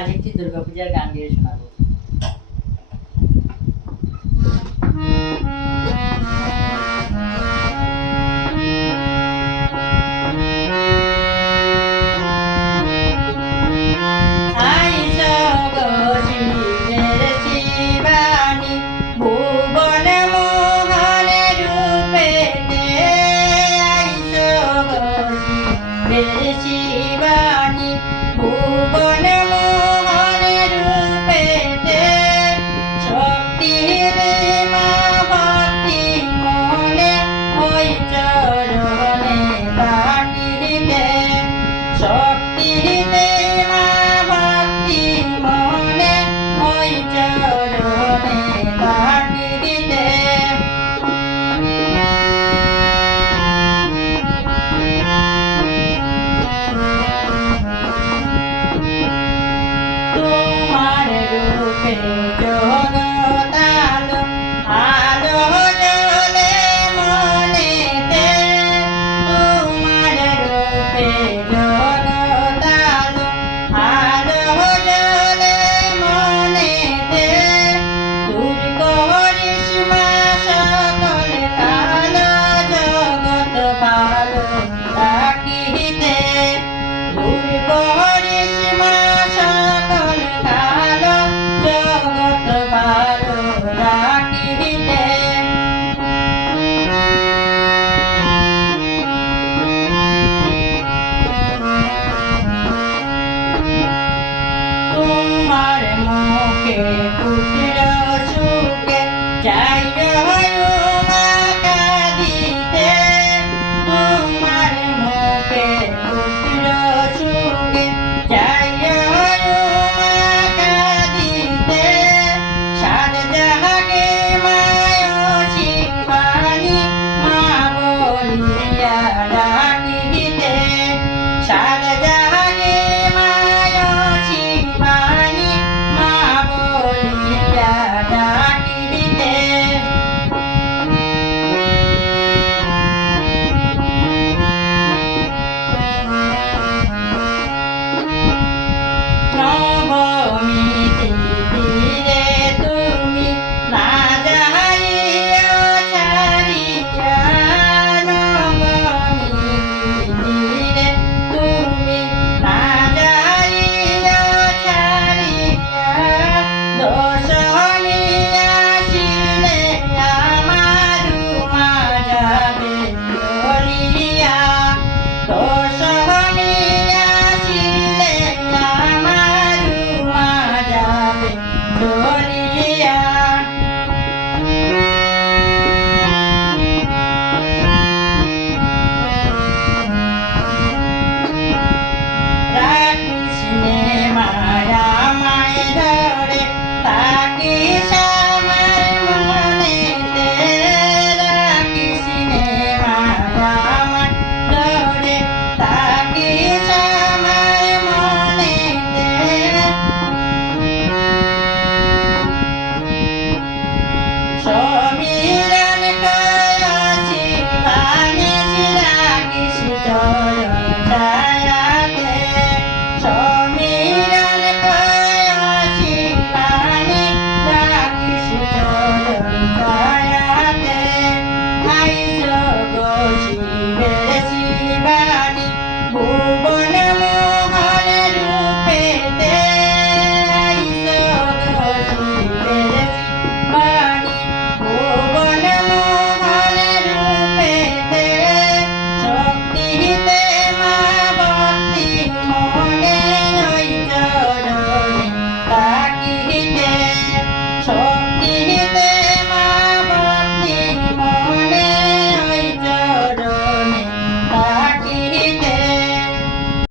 আজ একটি দুর্গাপূজার গান গেয়ে শোনাবো। শিবানী ভুবন মোহন রূপেতে শক্তি মা ভক্তি মনে ওই চরণে বাটিতে শক্তি মা ভক্তি মনে ওই চরণে বাটিতে জগতালো আলো জ্বলে মনেতে তোমার রূপে জগতালো আলো জ্বলে মনেতে দূর করিস মা সকল কালো জগৎ ভালো রাখিতে দূর করিস মা সকল কালো জগৎ ভালো রাখিতে তোমার মুখে পুত্র সুখে চাই মা কাঁদিতে তোমার মুখে পুত্র সুখে চাই মা কাঁদিতে সাত জাহাগে মায় শিবানী মা বলিয়া